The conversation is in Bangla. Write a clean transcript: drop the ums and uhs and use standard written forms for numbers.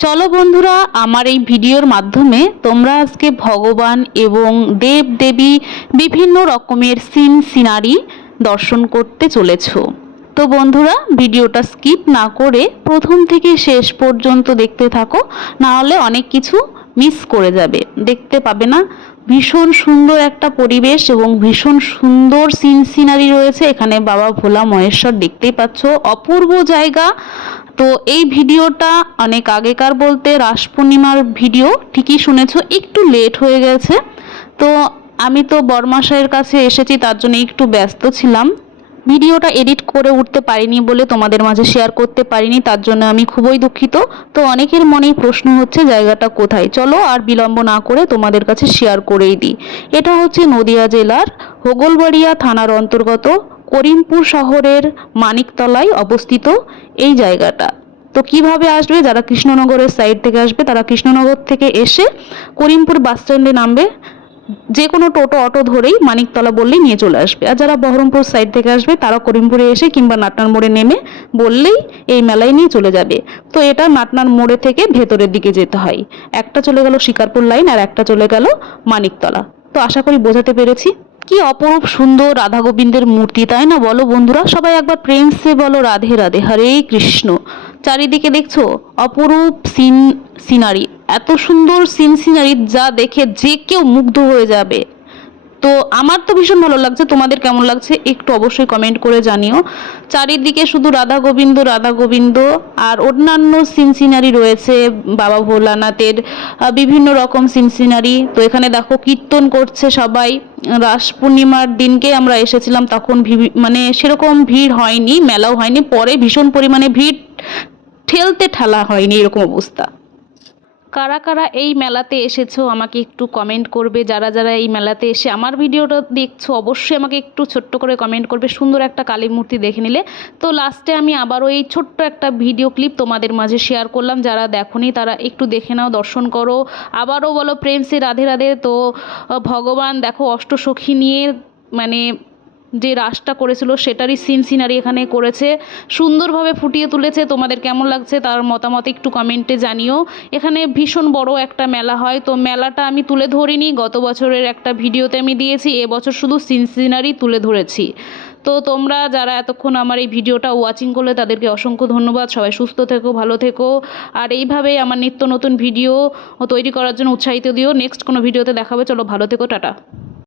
চলো বন্ধুরা, আমার এই ভিডিওর মাধ্যমে তোমরা আজকে ভগবান এবং দেব দেবী বিভিন্ন রকমের সিনারি দর্শন করতে চলেছো। তো বন্ধুরা, ভিডিওটা স্কিপ না করে প্রথম থেকে শেষ পর্যন্ত দেখতে থাকো, না হলে অনেক কিছু মিস করে যাবে, দেখতে পাবে না। ভীষণ সুন্দর একটা পরিবেশ এবং ভীষণ সুন্দর সিনারি রয়েছে এখানে। বাবা ভোলা মহেশ্বর দেখতেই পাচ্ছ, অপূর্ব জায়গা। তো এই ভিডিওটা অনেক আগেকার, বলতে রাস পূর্ণিমার ভিডিও, ঠিকই শুনেছো, একটু লেট হয়ে গেছে। তো আমি তো বরমাশাইয়ের কাছে এসেছি, তার জন্য একটু ব্যস্ত ছিলাম, ভিডিওটা এডিট করে উঠতে পারিনি বলে তোমাদের মাঝে শেয়ার করতে পারিনি, তার জন্য আমি খুবই দুঃখিত। তো অনেকের মনেই প্রশ্ন হচ্ছে জায়গাটা কোথায়, চলো আর বিলম্ব না করে তোমাদের কাছে শেয়ার করেই দিই। এটা হচ্ছে নদিয়া জেলার হোগলবাড়িয়া থানার অন্তর্গত করিমপুর শহরের মানিকতলায় অবস্থিত এই জায়গাটা। তো কিভাবে আসবে, যারা কৃষ্ণনগরের সাইড থেকে আসবে তারা কৃষ্ণনগর থেকে এসে করিমপুর বাস স্ট্যান্ডে নামবে, যে কোনো টোটো অটো ধরেই মানিকতলা বললেই নিয়ে চলে আসবে। আর যারা বহরমপুর সাইড থেকে আসবে তারা করিমপুরে এসে কিংবা নাটনার মোড়ে নেমে বললেই এই মেলায় নিয়ে চলে যাবে। তো এটা নাটনার মোড়ে থেকে ভেতরের দিকে যেতে হয়। একটা চলে গেল শিকারপুর লাইন আর একটা চলে গেল মানিকতলা। তো আশা করি বোঝাতে পেরেছি। কি অপরূপ সুন্দর রাধা গোবিন্দের মূর্তি, তাই না বলো বন্ধুরা? সবাই একবার প্রেম সে বলো রাধে রাধে, হরে কৃষ্ণ। চারিদিকে দেখছো অপরূপ সিনারি, এত সুন্দর সিনারি যা দেখে যে কেউ মুগ্ধ হয়ে যাবে। তো আমার তো ভীষণ ভালো লাগছে, তোমাদের কেমন লাগছে একটু অবশ্যই কমেন্ট করে জানিও। চারিদিকে শুধু রাধা গোবিন্দ রাধা গোবিন্দ, আর অন্যান্য সিনারি রয়েছে বাবা ভোলানাথের বিভিন্ন রকম সিনারি। তো এখানে দেখো কীর্তন করছে সবাই। রাস পূর্ণিমার দিনকে আমরা এসেছিলাম, তখন মানে সেরকম ভিড় হয়নি, মেলাও হয়নি, পরে ভীষণ পরিমাণে ভিড়, ঠেলতে ঠেলা হয়নি, এরকম অবস্থা। কারা কারা এই মেলাতে এসেছো আমাকে একটু কমেন্ট করবে। যারা যারা এই মেলাতে এসে আমার ভিডিওটা দেখছো অবশ্যই আমাকে একটু ছোট্ট করে কমেন্ট করবে, সুন্দর একটা কালী মূর্তি দেখে নিলে। তো লাস্টে আমি আবারও এই ছোট্ট একটা ভিডিও ক্লিপ তোমাদের মাঝে শেয়ার করলাম, যারা দেখোনি তারা একটু দেখে নাও, দর্শন করো। আবারও বলো প্রেম সে রাধে রাধে। তো ভগবান দেখো অষ্টসখী নিয়ে মানে যে রাসটা করেছিল সেটারই সিনারি এখানে করেছে, সুন্দরভাবে ফুটিয়ে তুলেছে। তোমাদের কেমন লাগছে তার মতামত একটু কমেন্টে জানিও। এখানে ভীষণ বড় একটা মেলা হয়, তো মেলাটা আমি তুলে ধরিনি, গত বছরের একটা ভিডিওতে আমি দিয়েছি, এবছর শুধু সিনারি তুলে ধরেছি। তো তোমরা যারা এতক্ষণ আমার এই ভিডিওটা ওয়াচিং করলে তাদেরকে অসংখ্য ধন্যবাদ। সবাই সুস্থ থেকো, ভালো থেকো, আর এইভাবেই আমার নিত্য নতুন ভিডিও তৈরি করার জন্য উৎসাহিত দিও। নেক্সট কোনো ভিডিওতে দেখাবে, চলো ভালো থেকো, টাটা।